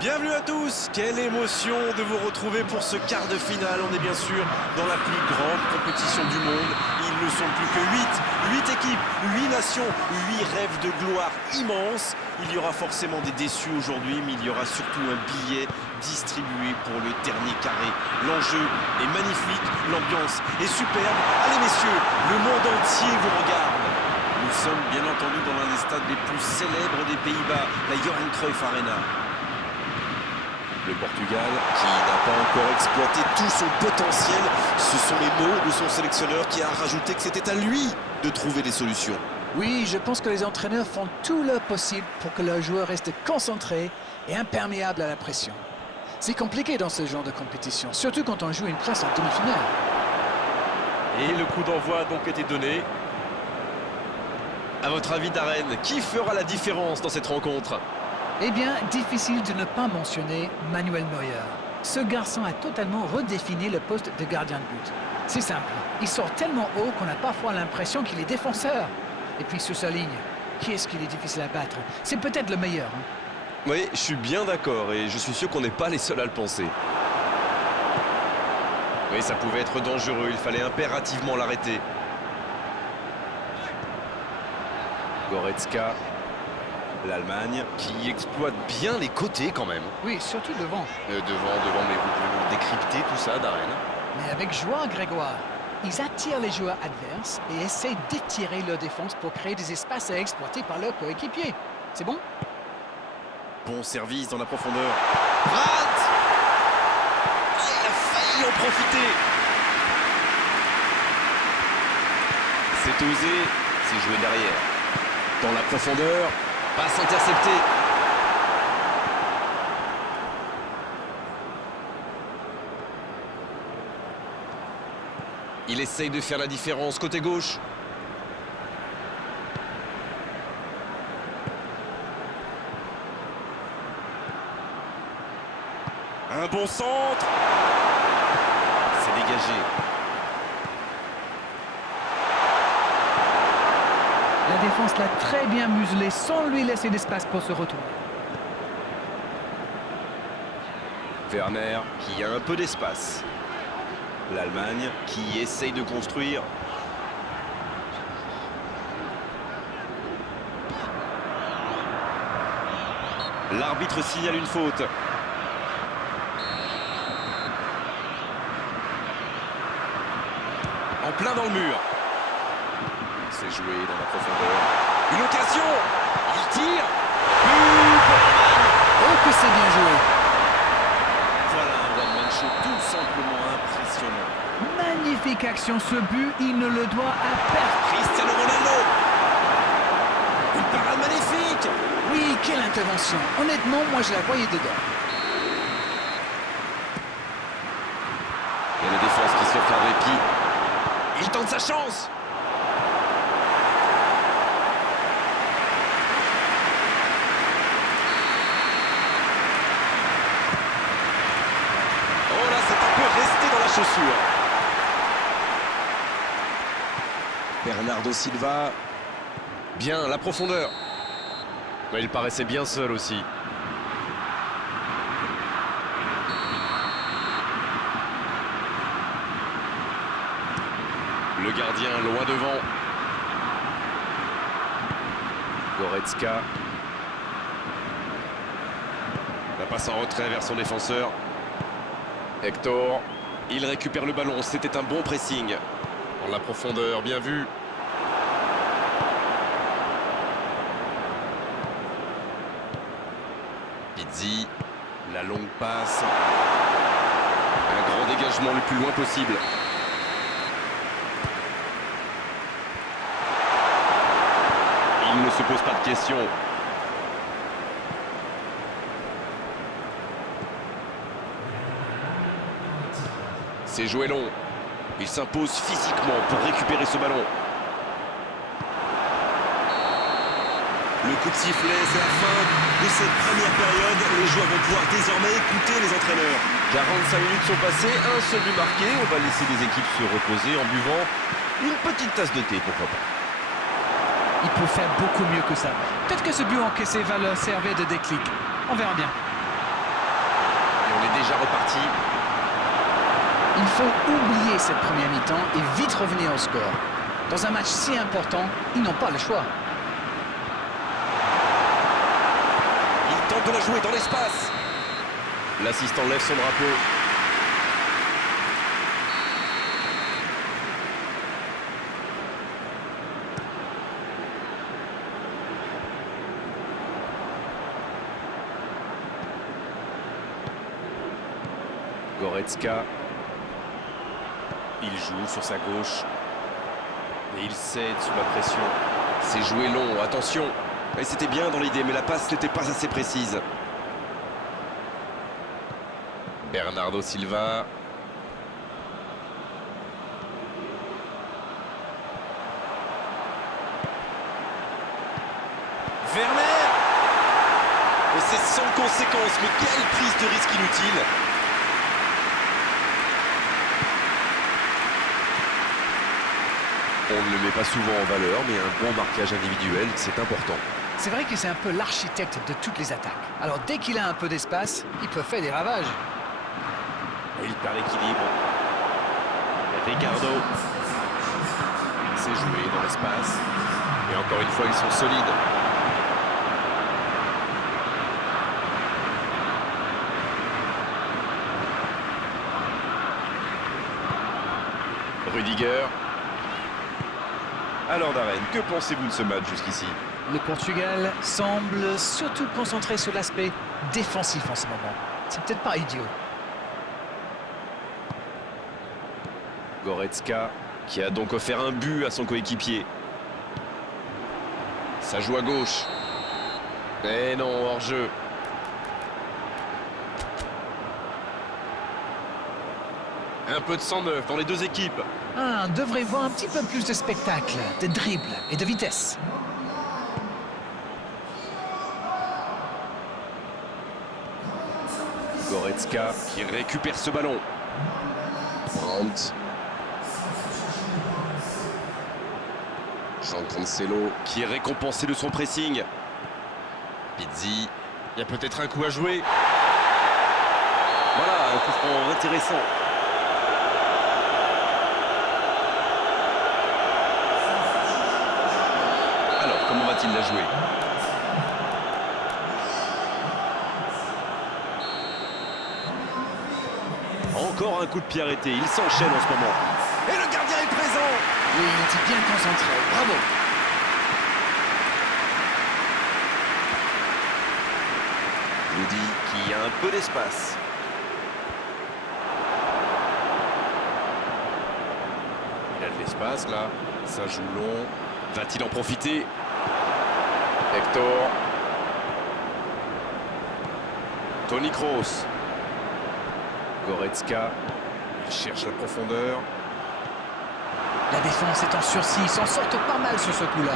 Bienvenue à tous, quelle émotion de vous retrouver pour ce quart de finale. On est bien sûr dans la plus grande compétition du monde. Ils ne sont plus que 8 équipes, 8 nations, 8 rêves de gloire immenses. Il y aura forcément des déçus aujourd'hui, mais il y aura surtout un billet distribué pour le dernier carré. L'enjeu est magnifique, l'ambiance est superbe. Allez messieurs, le monde entier vous regarde. Nous sommes bien entendu dans l'un des stades les plus célèbres des Pays-Bas, la Johan Cruyff Arena. Le Portugal qui n'a pas encore exploité tout son potentiel. Ce sont les mots de son sélectionneur qui a rajouté que c'était à lui de trouver des solutions. Oui, je pense que les entraîneurs font tout leur possible pour que leurs joueurs restent concentrés et imperméables à la pression. C'est compliqué dans ce genre de compétition, surtout quand on joue une place en demi-finale. Et le coup d'envoi a donc été donné. À votre avis, Darren, qui fera la différence dans cette rencontre ? Eh bien, difficile de ne pas mentionner Manuel Neuer. Ce garçon a totalement redéfini le poste de gardien de but. C'est simple, il sort tellement haut qu'on a parfois l'impression qu'il est défenseur. Et puis sur sa ligne, qui est-ce qu'il est difficile à battre? C'est peut-être le meilleur. Oui, je suis bien d'accord et je suis sûr qu'on n'est pas les seuls à le penser. Oui, ça pouvait être dangereux, il fallait impérativement l'arrêter. Goretzka, l'Allemagne, qui exploite bien les côtés quand même. Oui, surtout devant. Devant, mais vous pouvez nous décrypter tout ça, Darren? Mais avec joie, Grégoire. Ils attirent les joueurs adverses et essaient d'étirer leur défense pour créer des espaces à exploiter par leurs coéquipiers. C'est bon? Bon service dans la profondeur. Rate! Il a failli en profiter. C'est osé, c'est joué derrière. Dans la profondeur, passe interceptée. Il essaye de faire la différence côté gauche. Un bon centre. C'est dégagé. La défense l'a très bien muselé sans lui laisser d'espace pour se retourner. Werner qui a un peu d'espace. L'Allemagne qui essaye de construire. L'arbitre signale une faute. En plein dans le mur. C'est joué dans la profondeur. Une occasion. Il tire. But pour l'Allemagne. Oh, que c'est bien joué! Voilà un one-man show tout simplement impressionnant. Magnifique action, ce but, il ne le doit à personne. Cristiano Ronaldo. Une parade magnifique. Oui, quelle intervention! Honnêtement, moi je la voyais dedans. Et la défense qui s'offre un répit. Il tente sa chance. Oh là, c'est un peu resté dans la chaussure. Bernardo Silva. Bien, la profondeur. Ouais, il paraissait bien seul aussi. Le gardien loin devant. Goretzka. La passe en retrait vers son défenseur. Hector. Il récupère le ballon. C'était un bon pressing. Dans la profondeur, bien vu. Pizzi. La longue passe. Un grand dégagement le plus loin possible. Il ne se pose pas de questions. C'est joué long. Il s'impose physiquement pour récupérer ce ballon. Le coup de sifflet, c'est la fin de cette première période. Les joueurs vont pouvoir désormais écouter les entraîneurs. 45 minutes sont passées, un seul but marqué. On va laisser les équipes se reposer en buvant une petite tasse de thé, pourquoi pas. Il peut faire beaucoup mieux que ça. Peut-être que ce but encaissé va leur servir de déclic. On verra bien. déjà reparti. Il faut oublier cette première mi-temps et vite revenir au score. Dans un match si important, ils n'ont pas le choix. Il tente de la jouer dans l'espace. L'assistant lève son drapeau. Goretzka. Il joue sur sa gauche. Et il cède sous la pression. C'est joué long, attention. Et c'était bien dans l'idée, mais la passe n'était pas assez précise. Bernardo Silva. Werner. Et c'est sans conséquence, mais quelle prise de risque inutile. On ne le met pas souvent en valeur, mais un bon marquage individuel, c'est important. C'est vrai que c'est un peu l'architecte de toutes les attaques. Alors dès qu'il a un peu d'espace, il peut faire des ravages. Et il perd l'équilibre. Ricardo. C'est joué dans l'espace. Et encore une fois, ils sont solides. Rudiger. Alors Darren, que pensez-vous de ce match jusqu'ici? Le Portugal semble surtout concentré sur l'aspect défensif en ce moment. C'est peut-être pas idiot. Goretzka, qui a donc offert un but à son coéquipier. Ça joue à gauche. Et non, hors-jeu. Un peu de sang neuf dans les deux équipes. Ah, on devrait voir un petit peu plus de spectacle, de dribble et de vitesse. Goretzka qui récupère ce ballon. Brandt. Jean Cancelo qui est récompensé de son pressing. Pizzi. Il y a peut-être un coup à jouer. Voilà, un coup franc intéressant. Alors, comment va-t-il la jouer? Encore un coup de pied arrêté, il s'enchaîne en ce moment. Et le gardien est présent. Oui, il était bien concentré, bravo. Rudy qui a un peu d'espace. Il a de l'espace là, ça joue long. Va-t-il en profiter? Hector. Toni Kroos. Goretzka. Il cherche la profondeur. La défense est en sursis, ils s'en sortent pas mal sur ce coup-là.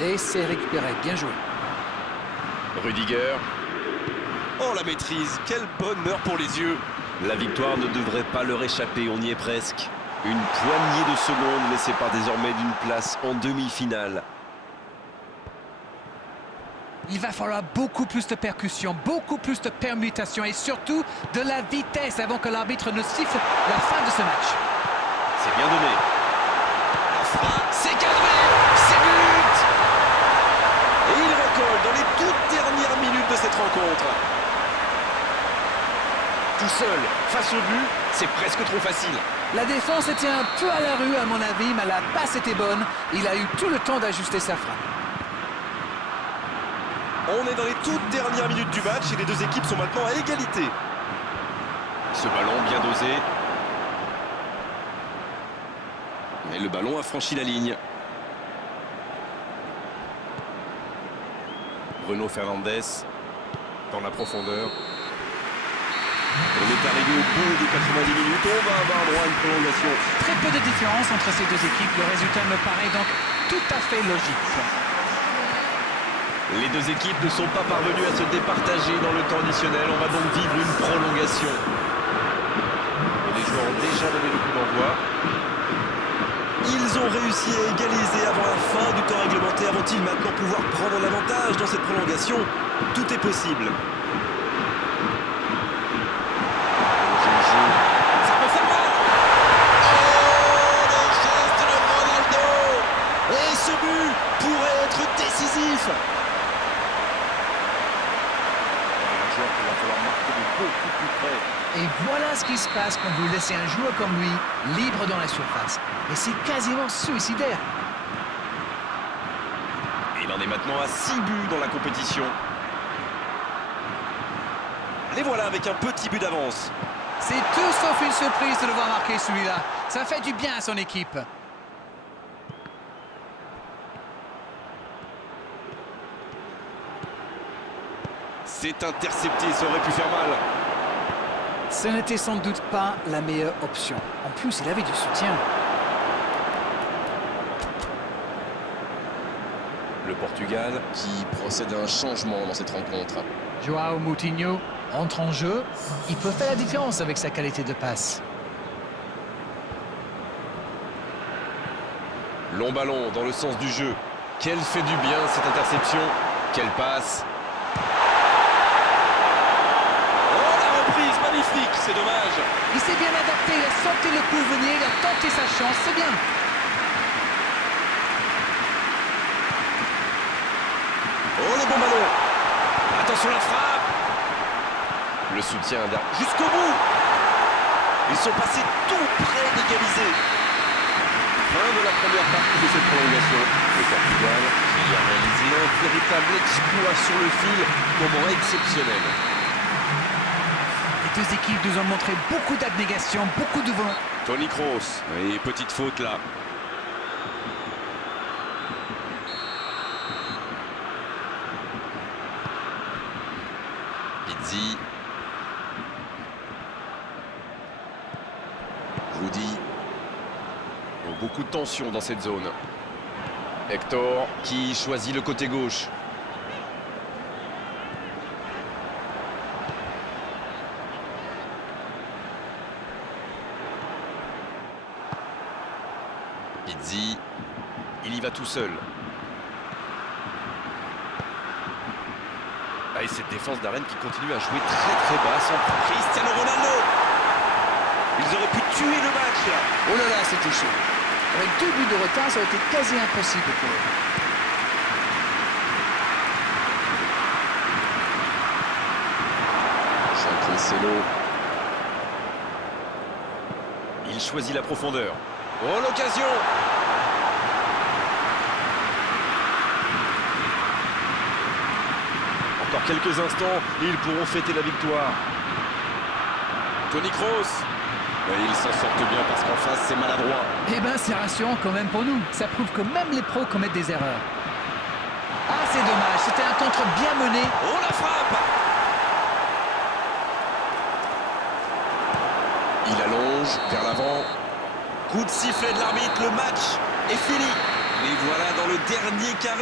Et c'est récupéré, bien joué. Rudiger. Oh la maîtrise, quel bonheur pour les yeux. La victoire ne devrait pas leur échapper, on y est presque. Une poignée de secondes les sépare désormais d'une place en demi-finale. Il va falloir beaucoup plus de percussions, beaucoup plus de permutations et surtout de la vitesse avant que l'arbitre ne siffle la fin de ce match. C'est bien donné. La frappe, c'est cadré, c'est but. Et il recolle dans les toutes dernières minutes de cette rencontre. Tout seul, face au but, c'est presque trop facile. La défense était un peu à la rue à mon avis, mais la passe était bonne. Il a eu tout le temps d'ajuster sa frappe. On est dans les toutes dernières minutes du match et les deux équipes sont maintenant à égalité. Ce ballon bien dosé. Et le ballon a franchi la ligne. Bruno Fernandes dans la profondeur. On est arrivé au bout des 90 minutes. On va avoir droit à une prolongation. Très peu de différence entre ces deux équipes. Le résultat me paraît donc tout à fait logique. Les deux équipes ne sont pas parvenues à se départager dans le temps additionnel. On va donc vivre une prolongation. Et les joueurs ont déjà donné le coup d'envoi. Ils ont réussi à égaliser avant la fin du temps réglementaire. Vont-ils maintenant pouvoir prendre l'avantage dans cette prolongation? Tout est possible. Ça peut faire mal. Oh, le geste de Ronaldo! Et ce but pourrait être décisif. Un joueur qu'il va falloir marquer de beaucoup plus près. Et voilà ce qui se passe quand vous laissez un joueur comme lui libre dans la surface. Et c'est quasiment suicidaire. Et il en est maintenant à 6 buts dans la compétition. Les voilà avec un petit but d'avance. C'est tout sauf une surprise de le voir marquer celui-là. Ça fait du bien à son équipe. C'est intercepté, ça aurait pu faire mal. Ce n'était sans doute pas la meilleure option. En plus, il avait du soutien. Le Portugal qui procède à un changement dans cette rencontre. Joao Moutinho entre en jeu. Il peut faire la différence avec sa qualité de passe. Long ballon dans le sens du jeu. Quelle fait du bien cette interception. Quelle passe. Oh, la reprise magnifique, c'est dommage. Il s'est bien adapté, il a senti le coup venir, il a tenté sa chance, c'est bien. Oh, le bon ballon. Attention la frappe. Le soutien jusqu'au bout. Ils sont passés tout près d'égaliser. Fin de la première partie de cette prolongation. Le Portugal qui a réalisé un véritable exploit sur le fil. Moment exceptionnel. Les deux équipes nous ont montré beaucoup d'abnégation, beaucoup de volonté. Toni Kroos. Et petite faute là. Pizzi. Rudy. Oh, beaucoup de tension dans cette zone. Hector qui choisit le côté gauche. Pizzi. Il y va tout seul. Ah, et cette défense d'Arène qui continue à jouer très bas sans Cristiano Ronaldo. Ils auraient pu tuer le match là. Oh là là, c'était chaud. Avec 2 buts de retard, ça aurait été quasi impossible pour eux. Cancelo. Il choisit la profondeur. Oh, l'occasion. Encore quelques instants, ils pourront fêter la victoire. Toni Kroos. Et ils s'en sortent bien parce qu'en face, c'est maladroit. Eh ben, c'est rassurant quand même pour nous. Ça prouve que même les pros commettent des erreurs. Ah, c'est dommage. C'était un contre bien mené. Oh, la frappe. Il allonge vers l'avant. Coup de sifflet de l'arbitre, le match est fini. Les voilà dans le dernier carré.